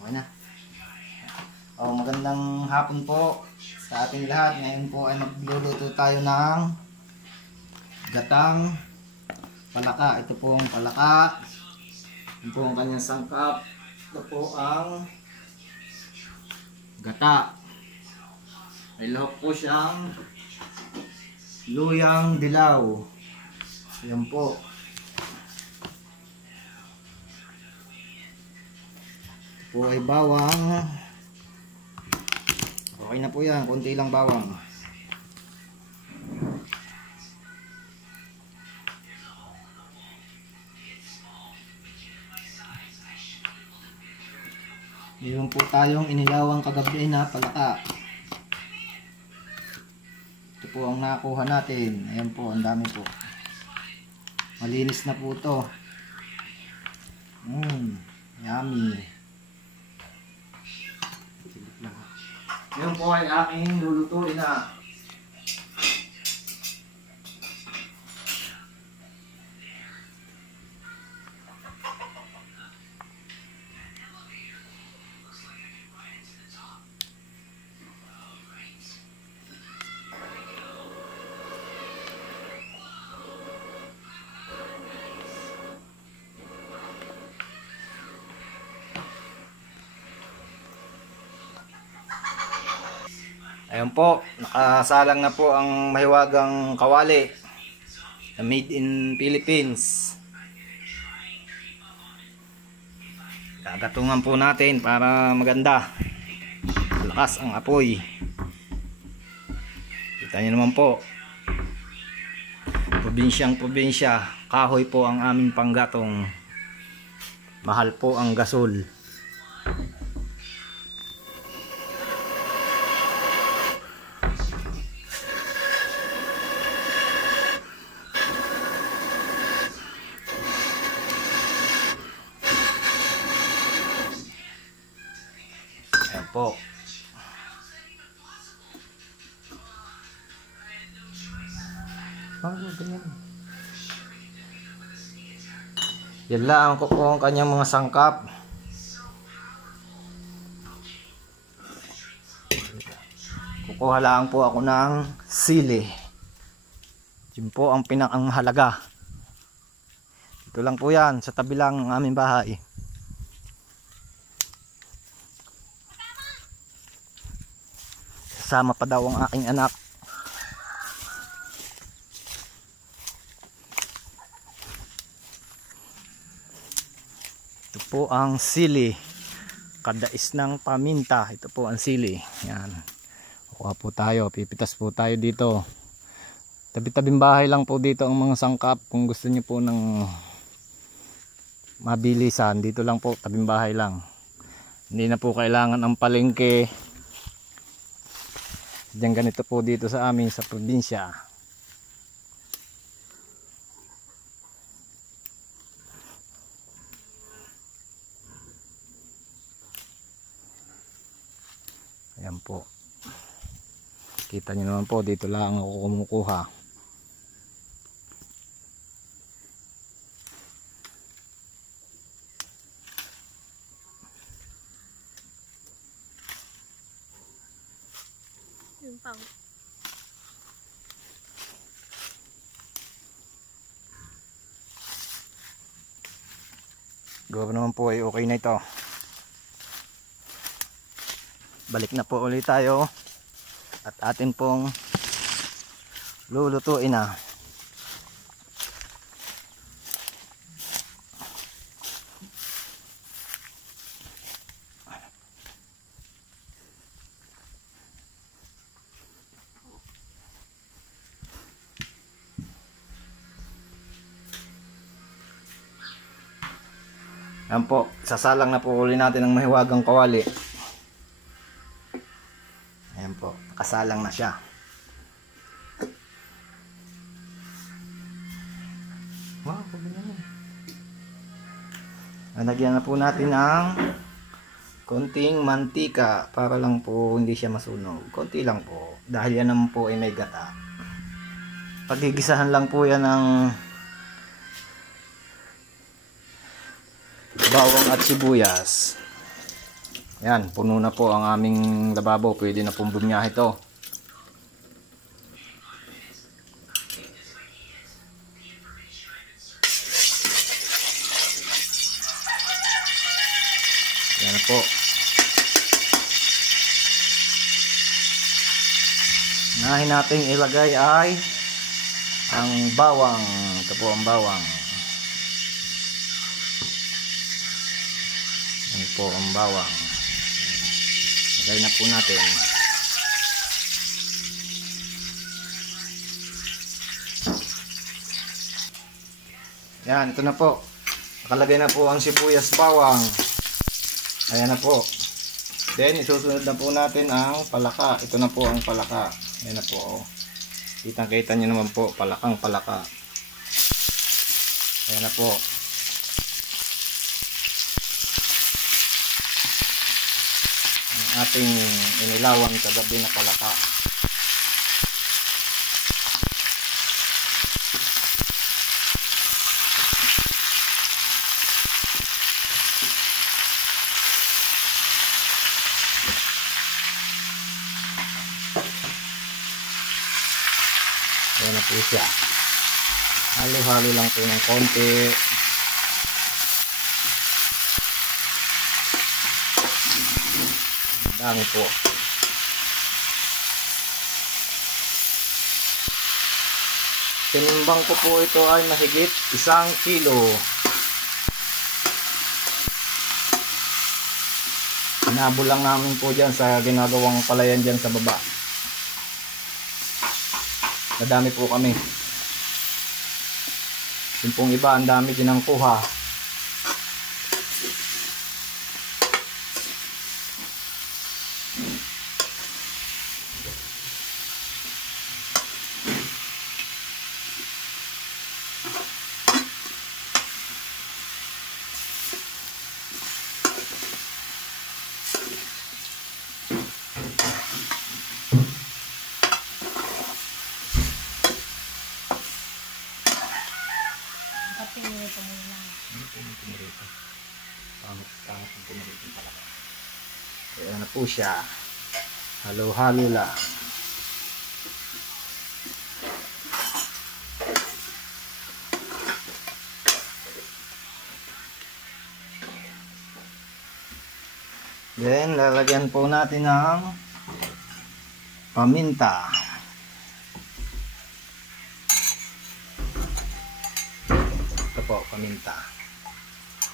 Okay na. Magandang hapon po sa ating lahat. Ngayon po ay magluluto tayo ng gatang palaka. Ito po ang palaka. Ito po ang kanyang sangkap. Ito po ang gata. May lahok po siyang luyang dilaw. Ayan po. Ito po ay bawang. Okay na po yan. Kunti lang bawang. Mayroon po tayong inilawang kagabi na palaka. Ito po ang nakuha natin. Ayan po, ang dami po. Malinis na po ito. Yummy. Ngayon po ay aking lulutuin na. Ayan po, nakasalang na po ang mahiwagang kawali na made in Philippines. Gagatungan po natin para maganda. Lakas ang apoy. Kita nyo naman po. Probinsyang probinsya, kahoy po ang aming panggatong. Mahal po ang gasol. Po. Yan lang ko po ang kanyang mga sangkap. Kukuha lang po ako ng sili. Yun po ang pinakahalaga. Ito lang po yan, sa tabi lang ng aming bahay. Kasama pa daw ang aking anak. Ito po ang sili. Kadais ng paminta. Ito po ang sili. Yan. Kuha po tayo. Pipitas po tayo dito. Tabi-tabing bahay lang po dito ang mga sangkap. Kung gusto niyo po ng mabilisan, dito lang po. Tabing bahay lang. Hindi na po kailangan ang palengke. Diyan ganito po dito sa amin sa probinsya. Ayan po. Kita nyo naman po, dito lang ako kumukuha. Gawa naman po ay okay na ito. Balik na po ulit tayo at atin pong lulutuin na. Ayan po, sasalang na po uli natin ang mahiwagang kawali. Ayan po, nakasalang na siya. Wow, nalagyan na po natin ng konting mantika para lang po hindi siya masunog. Konti lang po, dahil yan naman po ay may gata. Pagigisahan lang po yan ng bawang at sibuyas. Yan, puno na po ang aming lababo. Pwede na pong bumiyahe ito. Yan po. Nahin natin ilagay ay ang bawang. Ito po ang bawang. Yan po ang bawang. Lagay na po natin. Yan, ito na po. Nakalagay na po ang sibuyas, bawang. Ayan na po. Then isusunod na po natin ang palaka. Ito na po ang palaka. Ayan na po. Oh. Kitang-kita nyo naman po, palakang palaka. Ayan na po. Ang ating inilawan kagabi na palaka. Ayan na po siya. Halo-halo lang po ng konti. Dami po. Tinimbang ko po ito ay mahigit 1 kilo. Hinabol lang namin po dyan sa ginagawang palayan dyan sa baba. Nadami po kami. Yung pong iba, ang dami din ang kuha. Ayan na po siya. Halo-halo lang. Then lalagyan po natin ng paminta. Ito po, paminta.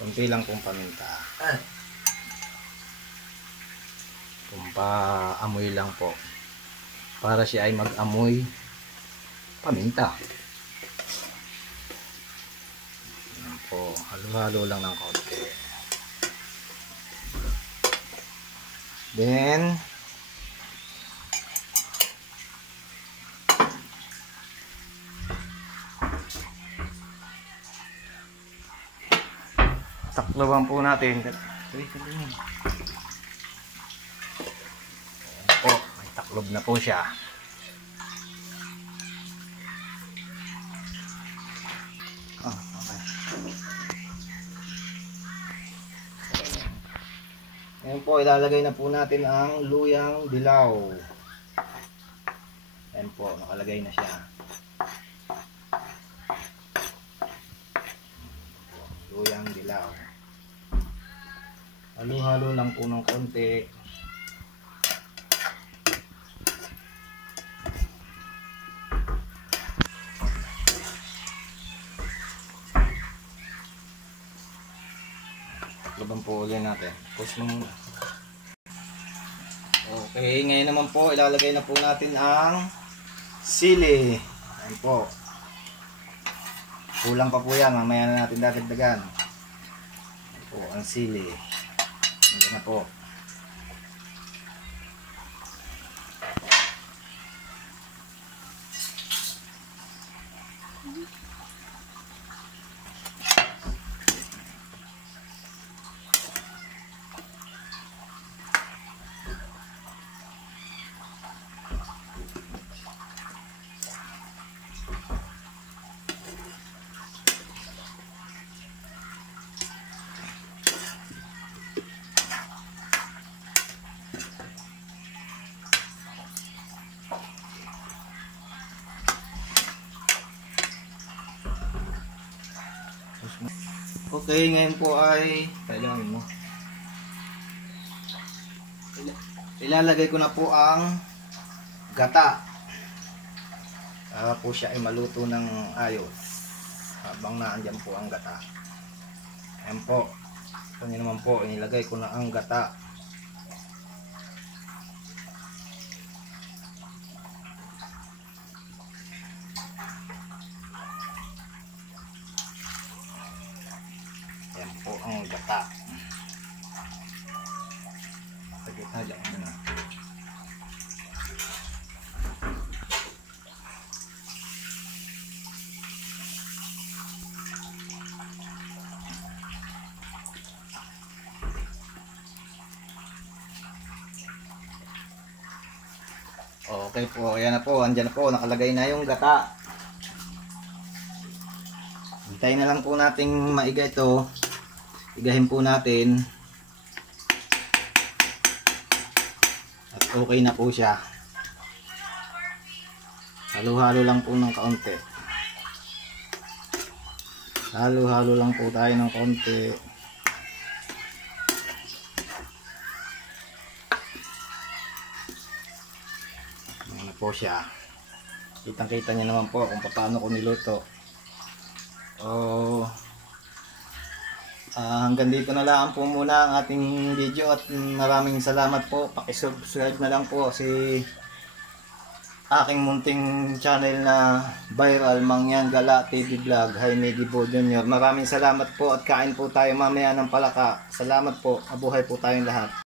Kunti lang pong paminta. Paamoy lang po. Para siya ay mag-amoy paminta. Yan po, halo-halo lang ng konti. Then takloban po natin. Ayan po, may taklob na po siya. Okay. Ngayon po, ilalagay na po natin ang luyang dilaw. Ayan po, nakalagay na siya. Luyang dilaw. Halo-halo lang po ng konti. Laban po ulit natin. Push mo muna. Okay, ngayon naman po ilalagay na po natin ang sili. Ayan po. Kulang pa po yan. Mamaya na natin dadagdagan. Ayan po ang sili. Ayan na po. Okay, ngayon po ay kailangan mo. Ilalagay ko na po ang gata. Para po siya ay maluto ng ayos. Habang naandyan po ang gata. Ayan po. Ito nyo naman po, inilagay ko na ang gata. Ayan po ang gata. Sagit na dyan. Okay po, ayan na po, andyan na po, nakalagay na yung gata. Hintayin na lang po nating maiga ito. Igahin po natin. At okay na po siya. Halo-halo lang po ng kaunti. Halo-halo lang po tayo ng kaunti. Po siya. Kitang-kita niyo naman po kung paano ko niluto. Hanggang dito na lang po muna ang ating video at maraming salamat po. Paki-subscribe na lang po si aking munting channel na Viral Mangyan Gala TV Vlog, Jaime Gibo Jr. Maraming salamat po at kain po tayo mamaya ng palaka. Salamat po. Mabuhay po tayong lahat.